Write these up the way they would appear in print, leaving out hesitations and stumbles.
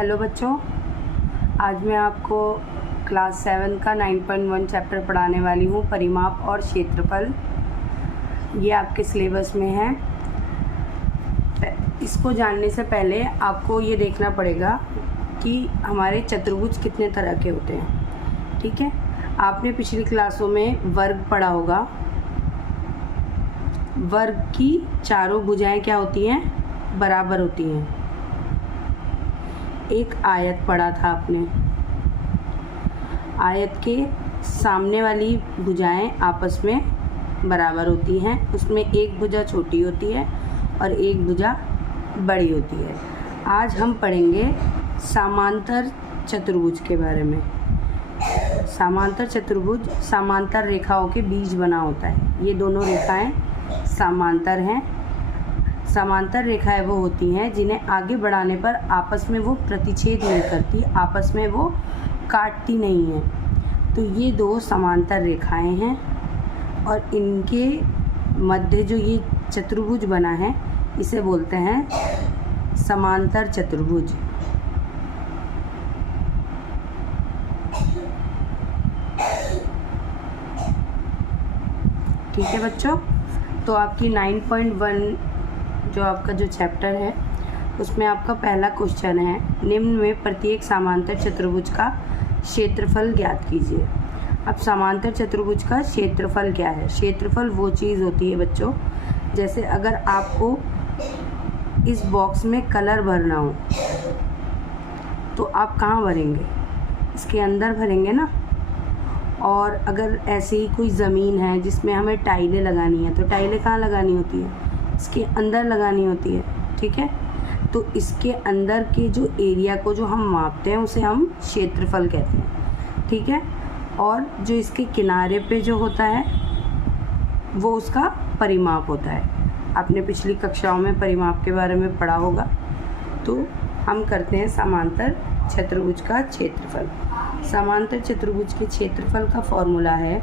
Hello बच्चों, आज मैं आपको क्लास 7 का 9.1 चैप्टर पढ़ाने वाली हूँ, परिमाप और क्षेत्रफल। ये आपके सिलेबस में है। इसको जानने से पहले आपको ये देखना पड़ेगा कि हमारे चतुर्भुज कितने तरह के होते हैं। ठीक है, आपने पिछली क्लासों में वर्ग पढ़ा होगा। वर्ग की चारों भुजाएं क्या होती हैं? बराबर होती हैं। एक आयत पढ़ा था आपने। आयत के सामने वाली भुजाएं आपस में बराबर होती हैं। उसमें एक भुजा छोटी होती है और एक भुजा बड़ी होती है। आज हम पढ़ेंगे समांतर चतुर्भुज के बारे में। समांतर चतुर्भुज समांतर रेखाओं के बीच बना होता है। ये दोनों रेखाएं समांतर हैं। समांतर रेखाएं वो होती हैं जिन्हें आगे बढ़ाने पर आपस में वो प्रतिच्छेद नहीं करती, आपस में वो काटती नहीं हैं। तो ये दो समांतर रेखाएं हैं और इनके मध्य जो ये चतुर्भुज बना है इसे बोलते हैं समांतर चतुर्भुज। ठीक है बच्चों, तो आपकी 9.1 जो चैप्टर है उसमें आपका पहला क्वेश्चन है, निम्न में प्रत्येक समांतर चतुर्भुज का क्षेत्रफल ज्ञात कीजिए। अब समांतर चतुर्भुज का क्षेत्रफल क्या है? क्षेत्रफल वो चीज़ होती है बच्चों, जैसे अगर आपको इस बॉक्स में कलर भरना हो तो आप कहाँ भरेंगे? इसके अंदर भरेंगे ना। और अगर ऐसे ही कोई ज़मीन है जिसमें हमें टाइलें लगानी है तो टाइलें कहाँ लगानी होती है? इसके अंदर लगानी होती है। ठीक है, तो इसके अंदर के जो एरिया को जो हम मापते हैं उसे हम क्षेत्रफल कहते हैं। ठीक है, और जो इसके किनारे पे जो होता है वो उसका परिमाप होता है। आपने पिछली कक्षाओं में परिमाप के बारे में पढ़ा होगा। तो हम करते हैं समांतर चतुर्भुज का क्षेत्रफल। समांतर चतुर्भुज के क्षेत्रफल का फॉर्मूला है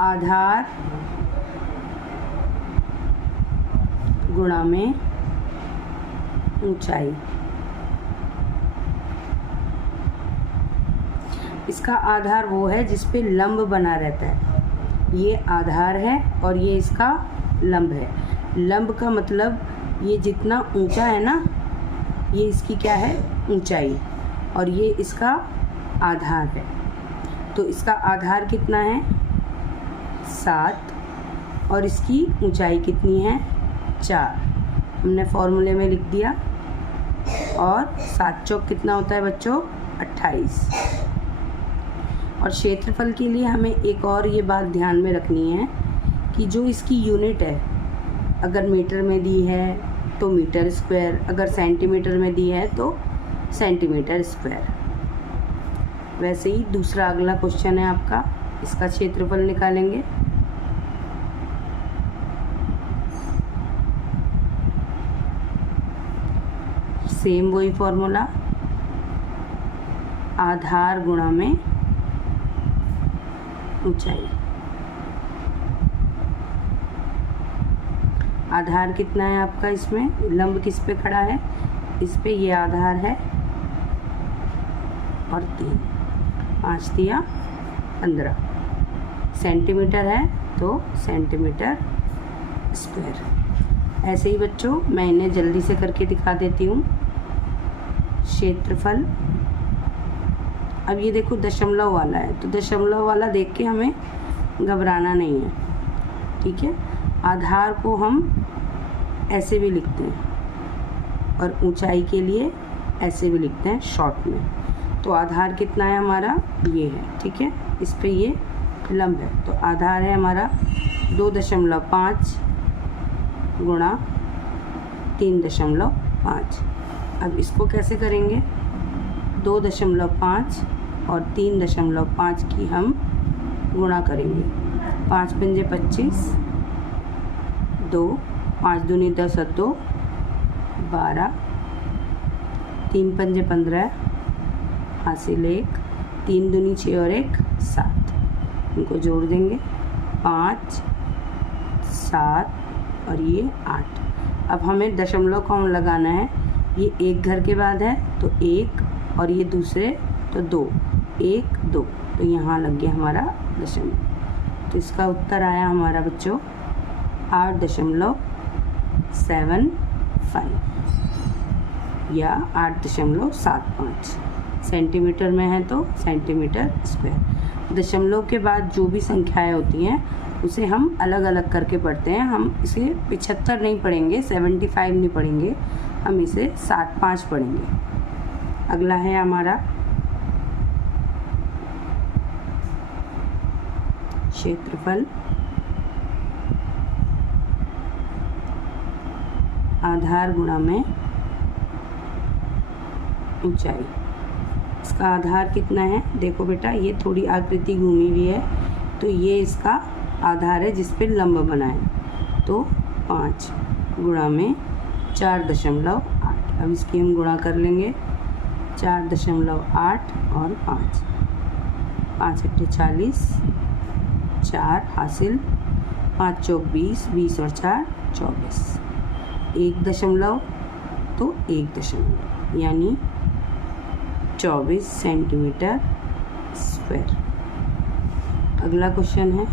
आधार गुणा में ऊंचाई। इसका आधार वो है जिस पे लंब बना रहता है। ये आधार है और ये इसका लंब है। लंब का मतलब ये जितना ऊंचा है ना, ये इसकी क्या है? ऊंचाई, और ये इसका आधार है। तो इसका आधार कितना है? 7, और इसकी ऊंचाई कितनी है? 4। हमने फॉर्मूले में लिख दिया। और 7 चौक कितना होता है बच्चों? 28। और क्षेत्रफल के लिए हमें एक और ये बात ध्यान में रखनी है कि जो इसकी यूनिट है, अगर मीटर में दी है तो मीटर स्क्वायर, अगर सेंटीमीटर में दी है तो सेंटीमीटर स्क्वायर। वैसे ही दूसरा अगला क्वेश्चन है आपका, इसका क्षेत्रफल निकालेंगे। सेम वही फॉर्मूला, आधार गुणा में ऊंचाई। आधार कितना है आपका? इसमें लंब किस पे खड़ा है? इस पे ये आधार है, और 3, 5 दिया 15 सेंटीमीटर है तो सेंटीमीटर स्क्वायर। ऐसे ही बच्चों मैं इन्हें जल्दी से करके दिखा देती हूँ। क्षेत्रफल, अब ये देखो दशमलव वाला है, तो दशमलव वाला देख के हमें घबराना नहीं है। ठीक है, आधार को हम ऐसे भी लिखते हैं और ऊंचाई के लिए ऐसे भी लिखते हैं शॉर्ट में। तो आधार कितना है हमारा? ये है। ठीक है, इस पे ये लंब है, तो आधार है हमारा 2.5 गुणा 3.5। अब इसको कैसे करेंगे? 2.5 और 3.5 की हम गुणा करेंगे। 5 पंजे 25, 2, 5 दूनी 10 और 2 12, 3 पंजे 15, हासिल 1, 3 दूनी 6 और 1 7। इनको जोड़ देंगे। 5 7 और ये 8। अब हमें दशमलव कौन लगाना है, ये एक घर के बाद है तो 1 और ये दूसरे तो 2, 1 2, तो यहाँ लग गया हमारा दशमलव। तो इसका उत्तर आया हमारा बच्चों 8.75 या 8.75 सेंटीमीटर में है तो सेंटीमीटर स्क्वायर। दशमलव के बाद जो भी संख्याएं होती हैं उसे हम अलग अलग करके पढ़ते हैं। हम इसे 75 नहीं पढ़ेंगे, 75 नहीं पढ़ेंगे, हम इसे 75 पढ़ेंगे। अगला है हमारा क्षेत्रफल आधार गुणा में ऊंचाई। इसका आधार कितना है, देखो बेटा ये थोड़ी आकृति घूमी हुई है तो ये इसका आधार है जिस पे लंब बना है, तो 5 गुणा में 4.8। अब इसकी हम गुणा कर लेंगे, 4.8 और 5, 5 × 40, 4 हासिल, 5 चौक 20, 20 और 4 24, 1 दशमलव तो 1 दशमलव यानी 24 सेंटीमीटर स्क्वायर। अगला क्वेश्चन है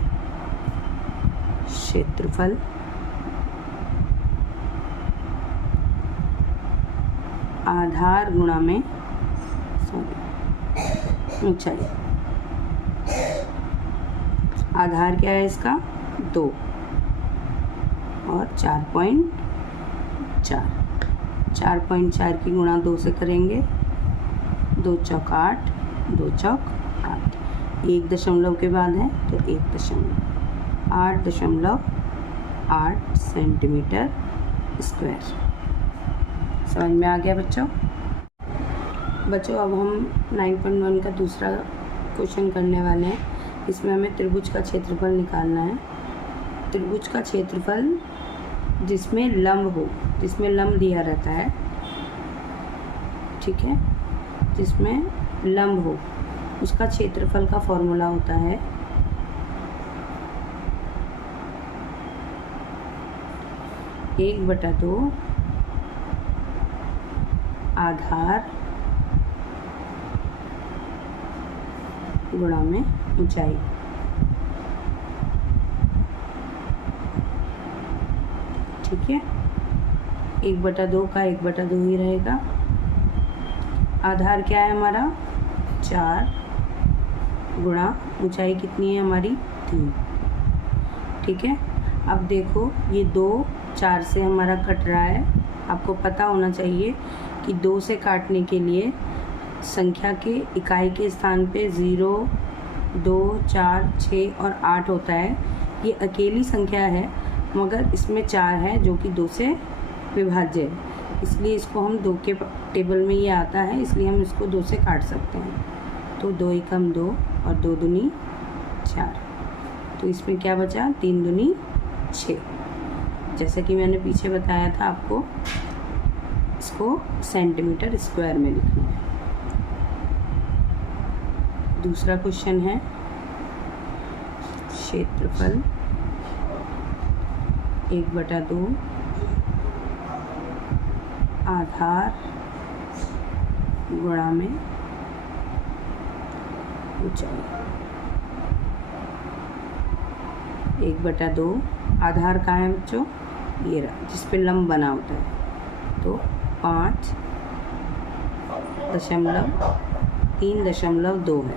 क्षेत्रफल आधार गुणा में ऊंचाई। आधार क्या है इसका 2 और 4.4, 4.4 की गुणा 2 से करेंगे, 2 चौक 8, 2 चौक 8, 1 दशमलव के बाद है तो 1 दशमलव, 8.8 सेंटीमीटर स्क्वायर। समझ में आ गया बच्चों? अब हम 9.1 का दूसरा क्वेश्चन करने वाले हैं। इसमें हमें त्रिभुज का क्षेत्रफल निकालना है। त्रिभुज का क्षेत्रफल जिसमें लंब हो, जिसमें लंब दिया रहता है, ठीक है, जिसमें लंब हो उसका क्षेत्रफल का फॉर्मूला होता है 1/2 आधार गुणा में ऊंचाई। ठीक है, 1/2 का 1/2 ही रहेगा। आधार क्या है हमारा 4 गुणा ऊंचाई कितनी है हमारी 3। ठीक है, अब देखो ये 2 4 से हमारा कट रहा है। आपको पता होना चाहिए कि 2 से काटने के लिए संख्या के इकाई के स्थान पे 0, 2, 4, 6 और 8 होता है। ये अकेली संख्या है मगर इसमें 4 है जो कि 2 से विभाज्य है, इसलिए इसको हम 2 के टेबल में ये आता है, इसलिए हम इसको 2 से काट सकते हैं। तो 2 एकम 2 और 2 दूनी 4, तो इसमें क्या बचा 3 दूनी 6। जैसा कि मैंने पीछे बताया था आपको, इसको सेंटीमीटर स्क्वायर में लिखना है। दूसरा क्वेश्चन है क्षेत्रफल 1/2 आधार गुणा में ऊंचाई। 1/2 आधार कहाँ है बच्चों, ये रहा जिस पे लंब बना होता है, तो 5.3.2 है।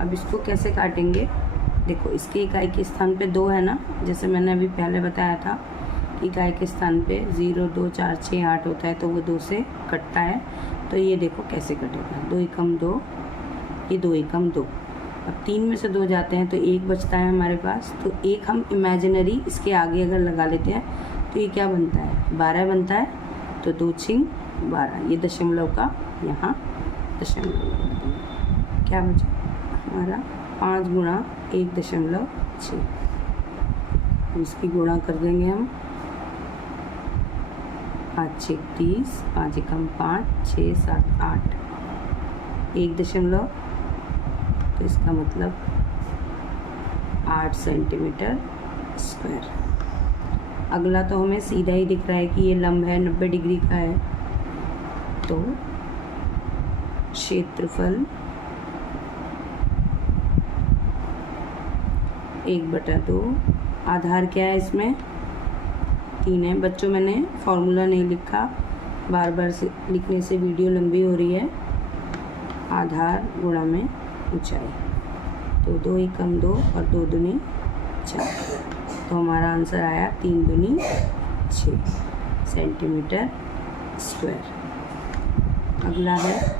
अब इसको कैसे काटेंगे, देखो इसके इकाई के स्थान पे 2 है ना, जैसे मैंने अभी पहले बताया था कि इकाई के स्थान पे 0, 2, 4, 6, 8 होता है तो वो 2 से कटता है। तो ये देखो कैसे कटेगा, 2 एकम 2, ये 2 एकम 2। अब 3 में से 2 जाते हैं तो 1 बचता है हमारे पास, तो 1 हम इमेजिनरी इसके आगे अगर लगा लेते हैं तो ये क्या बनता है 12 बनता है, तो 2 छिंग 12, ये दशमलव का यहाँ दशमलव लगा देंगे, क्या बचा हमारा 5 गुणा 1.6। इसकी गुणा कर देंगे हम, 5 6 30, 5 एकम 5, 6 7 8, 1 दशमलव, तो इसका मतलब 8 सेंटीमीटर स्क्वायर। अगला तो हमें सीधा ही दिख रहा है कि ये लंब है, 90 डिग्री का है। तो क्षेत्रफल 1/2। आधार क्या है इसमें? 3 है। बच्चों मैंने फॉर्मूला नहीं लिखा, बार बार से लिखने से वीडियो लंबी हो रही है। आधार गुणा में ऊंचाई, तो 2 एकम 2 और 2 दूनी 4। तो हमारा आंसर आया 3 दूनी 6 सेंटीमीटर स्क्वायर। अगला है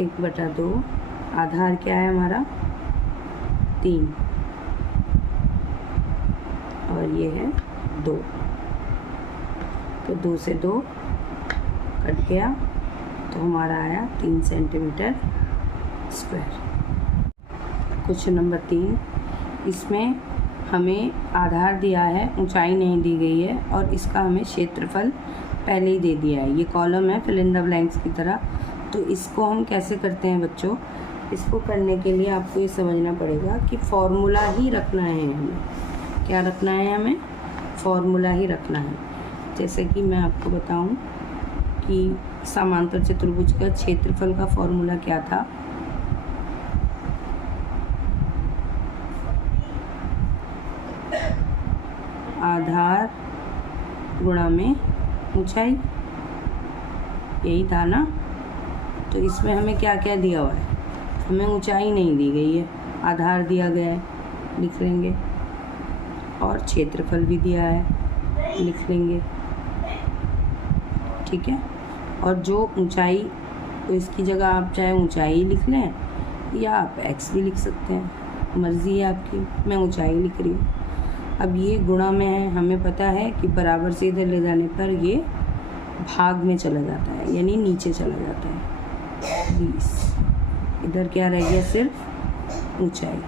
एक बटा 2। आधार क्या है हमारा? 3 और ये है 2। तो 2 से 2 कट गया, तो हमारा आया 3 सेंटीमीटर स्क्वायर। क्वेश्चन नंबर 3, इसमें हमें आधार दिया है, ऊंचाई नहीं दी गई है और इसका हमें क्षेत्रफल पहले ही दे दिया है। ये कॉलम है फिल इन द ब्लैंक्स की तरह। तो इसको हम कैसे करते हैं बच्चों? इसको करने के लिए आपको ये समझना पड़ेगा कि फॉर्मूला ही रखना है हमें। क्या रखना है हमें? फॉर्मूला ही रखना है। जैसे कि मैं आपको बताऊं कि समांतर चतुर्भुज का क्षेत्रफल का फॉर्मूला क्या था? आधार गुणा में ऊंचाई, यही था ना? तो इसमें हमें क्या क्या दिया हुआ है? हमें ऊंचाई नहीं दी गई है, आधार दिया गया है, लिख लेंगे, और क्षेत्रफल भी दिया है, लिख लेंगे। ठीक है। और जो ऊंचाई, तो इसकी जगह आप चाहे ऊंचाई लिख लें या आप x भी लिख सकते हैं, मर्ज़ी है आपकी। मैं ऊंचाई लिख रही हूँ। अब ये गुणा में है, हमें पता है कि बराबर से इधर ले जाने पर ये भाग में चला जाता है, यानी नीचे चला जाता है। 20। इधर क्या रह गया? सिर्फ ऊंचाई।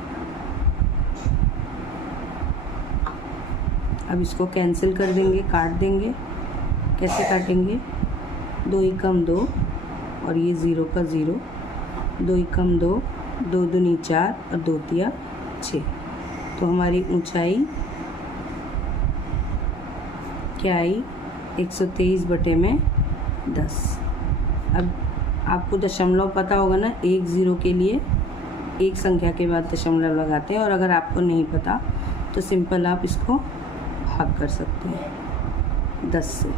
अब इसको कैंसिल कर देंगे, काट देंगे। कैसे काटेंगे? 2 एकम 2 और ये 0 का 0, 2 एकम 2, 2 दूनी 4 और 2 तिया 6। तो हमारी ऊंचाई क्या आई? 123/10। अब आपको दशमलव पता होगा ना, 1 0 के लिए एक संख्या के बाद दशमलव लगाते हैं, और अगर आपको नहीं पता तो सिंपल आप इसको भाग कर सकते हैं 10 से।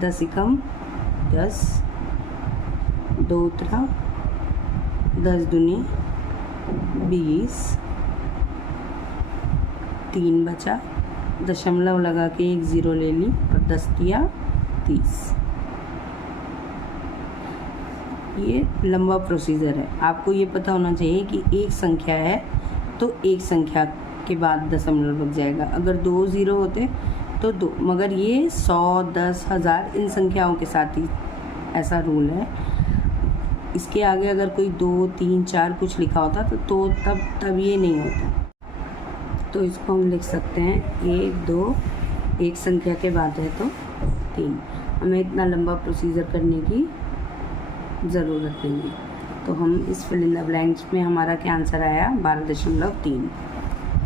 10 एकम 10, 2 उतरा, 10 दूनी 20, 3 बचा, दशमलव लगा के 1 0 ले ली और 10 तिया 30। ये लंबा प्रोसीजर है। आपको ये पता होना चाहिए कि एक संख्या है तो एक संख्या के बाद दशमलव लग जाएगा। अगर 2 0 होते तो 2, मगर ये 100, 10, 1000 इन संख्याओं के साथ ही ऐसा रूल है। इसके आगे अगर कोई 2, 3, 4 कुछ लिखा होता तो तब ये नहीं होता। तो इसको हम लिख सकते हैं 1 2, एक संख्या के बाद है तो 3। हमें इतना लंबा प्रोसीजर करने की ज़रूरत नहीं है। तो हम इस फिल इन द ब्लैंक्स में हमारा क्या आंसर आया? 12.3।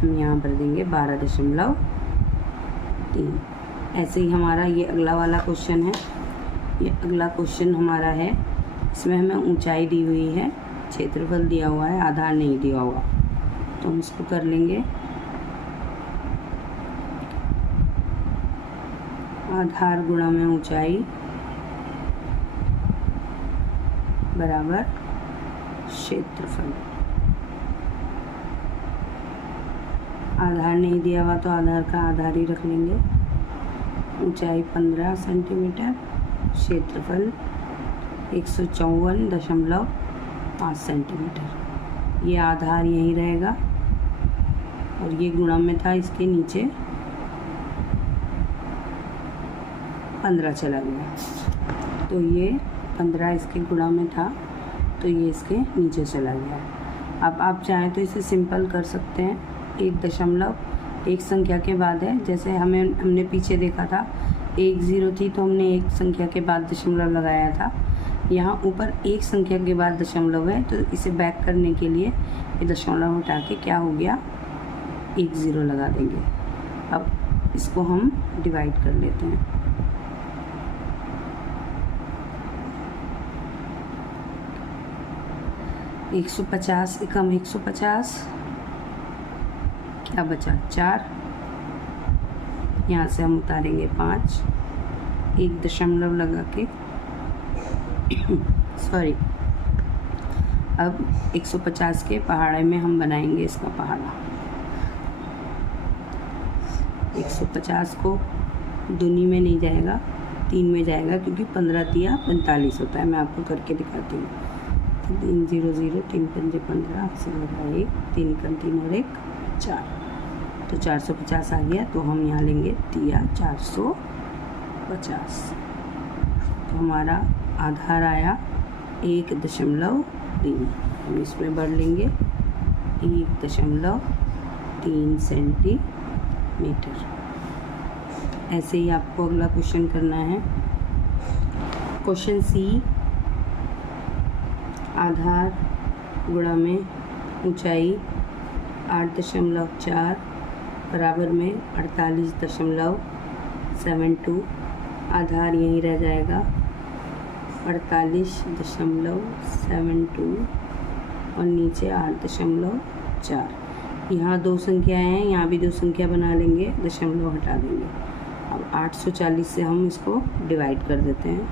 हम यहाँ भर देंगे 12.3। ऐसे ही हमारा ये अगला वाला क्वेश्चन है। ये अगला क्वेश्चन हमारा है, इसमें हमें ऊंचाई दी हुई है, क्षेत्रफल दिया हुआ है, आधार नहीं दिया हुआ। तो हम इसको कर लेंगे। आधार गुणा में ऊंचाई बराबर क्षेत्रफल। आधार नहीं दिया हुआ तो आधार का आधार ही रख लेंगे। ऊंचाई 15 सेंटीमीटर, क्षेत्रफल 154.5 सेंटीमीटर। ये आधार यहीं रहेगा और ये गुणा में था, इसके नीचे 15 चला गया। तो ये 15 इसके गुणा में था तो ये इसके नीचे चला गया। अब आप चाहें तो इसे सिंपल कर सकते हैं। 1 दशमलव एक संख्या के बाद है, जैसे हमने पीछे देखा था 1 0 थी तो हमने एक संख्या के बाद दशमलव लगाया था। यहाँ ऊपर एक संख्या के बाद दशमलव है, तो इसे बैक करने के लिए ये दशमलव हटा के क्या हो गया, 1 0 लगा देंगे। अब इसको हम डिवाइड कर लेते हैं। एक 150 एकम 150, क्या बचा 4, यहाँ से हम उतारेंगे 5, एक दशमलव लगा के सॉरी। अब 150 के पहाड़े में हम बनाएंगे इसका पहाड़ा। 150 को दूनी में नहीं जाएगा, 3 में जाएगा, क्योंकि 15 तिया 45 होता है। मैं आपको करके दिखाती हूँ। 3 0 0, 3 पंजे 15 से लगा 1, 3 एकम 3 और 1 4, तो 450 आ गया। तो हम यहाँ लेंगे तिया 450, तो हमारा आधार आया 1.3। हम इसमें बढ़ लेंगे 1.3 सेंटीमीटर। ऐसे ही आपको अगला क्वेश्चन करना है। क्वेश्चन सी, आधार गुणा में ऊंचाई 8.4 बराबर में 48.72। आधार यहीं रह जाएगा 48.72 और नीचे 8.4। यहाँ 2 संख्याएँ हैं, यहाँ भी 2 संख्या बना लेंगे, दशमलव हटा देंगे। अब 840 से हम इसको डिवाइड कर देते हैं।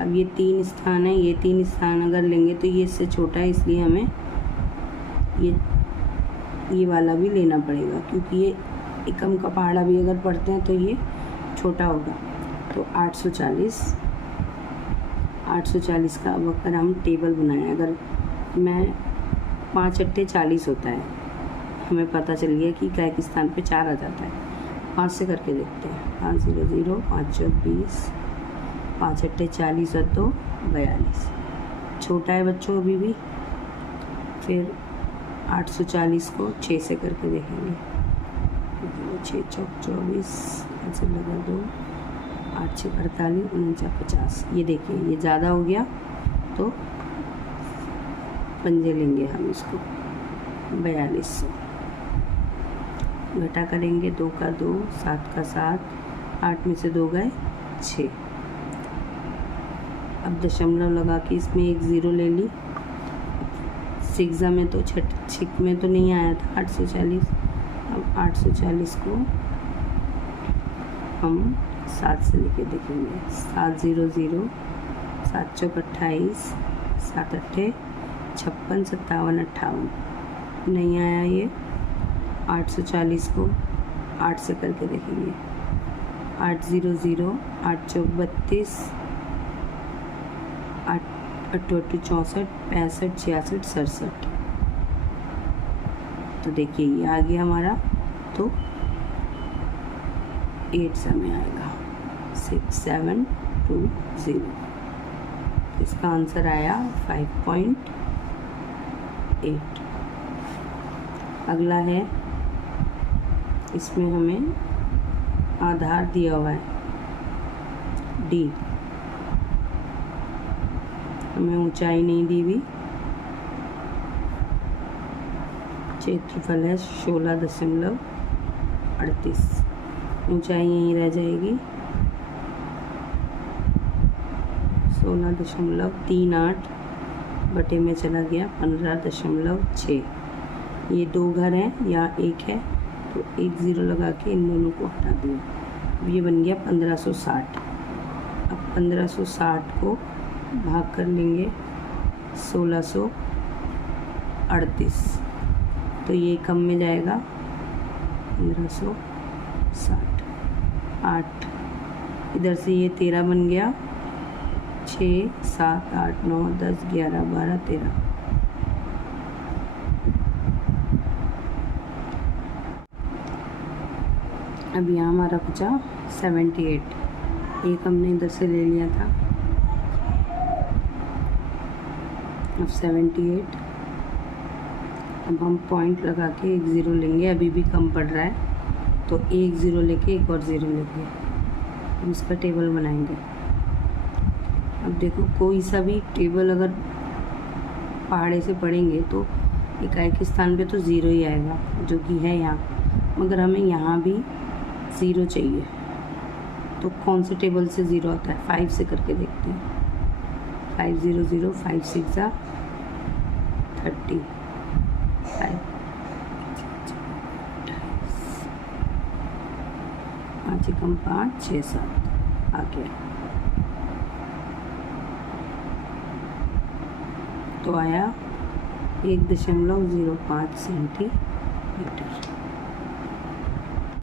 अब ये 3 स्थान है, ये 3 स्थान अगर लेंगे तो ये इससे छोटा है, इसलिए हमें ये वाला भी लेना पड़ेगा, क्योंकि ये एकम का पहाड़ा भी अगर पढ़ते हैं तो ये छोटा होगा। तो 840 का अब अगर हम टेबल बनाएं, अगर मैं 5 अट्ठे 40 होता है, हमें पता चल गया कि काय के स्थान पे 4 आ जाता है। 5 से करके देखते हैं। 5 0 0, 5 4 20, 5 अट्ठे 40 और 2 42। छोटा है बच्चों अभी भी। फिर 840 को 6 से करके देखेंगे। 6 चौक 24, ऐसे लगा 2, 8 6 48, 49 50। ये देखिए ये ज़्यादा हो गया, तो पंजे लेंगे हम इसको 4200। घटा करेंगे, 2 का 2, 7 का 7, 8 में से 2 गए 6। अब दशमलव लगा के इसमें 1 0 ले ली। सिग्जा में तो छिक में तो नहीं आया था 840। अब 840 को हम 7 से लेके देखेंगे। 7 0 0, 7 चौक 28, 7 अट्ठे 56, 57 58। नहीं आया ये। 840 को 8 से करके देखेंगे। 8 0 0, 8 चौक 32, 8 8 64, 65 66 67। तो देखिए ये आ गया हमारा, तो 8 समय आएगा 6720। इसका आंसर आया 5.8। अगला है, इसमें हमें आधार दिया हुआ है D, हमें ऊंचाई नहीं दी हुई। क्षेत्रफल है 16.38। ऊंचाई यहीं रह जाएगी 16.38 बटे में चला गया 15.6। ये 2 घर हैं, यहाँ 1 है, तो 1 0 लगा के इन दोनों को हटा दिया। अब ये बन गया 1560। अब 1560 को भाग कर लेंगे 1638, तो ये कम में जाएगा 1560। 8 इधर से ये 13 बन गया। 6 7 8 9 10 11 12 13। अब यहाँ हमारा बचा 78। एक हमने इधर से ले लिया था। अब 78। अब हम पॉइंट लगा के 1 0 लेंगे, अभी भी कम पड़ रहा है। तो एक ज़ीरो लेके एक और ज़ीरो लेके हम इसका टेबल बनाएंगे। अब देखो कोई सा भी टेबल अगर पहाड़े से पढ़ेंगे तो इकाई के स्थान पे तो ज़ीरो ही आएगा, जो कि है यहाँ, मगर हमें यहाँ भी ज़ीरो चाहिए। तो कौन से टेबल से ज़ीरो आता है? 5 से करके देखते हैं। 5 0 0 5 6 30 5 5 एकम 5 6 7 आ गया। तो आया 1.05 सेंटीमीटर।